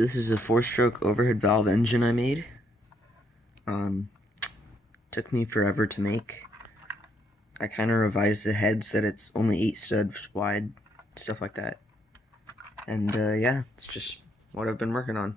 So this is a 4-stroke overhead valve engine I made. Took me forever to make. I kind of revised the heads that it's only 8 studs wide, stuff like that. And yeah, it's just what I've been working on.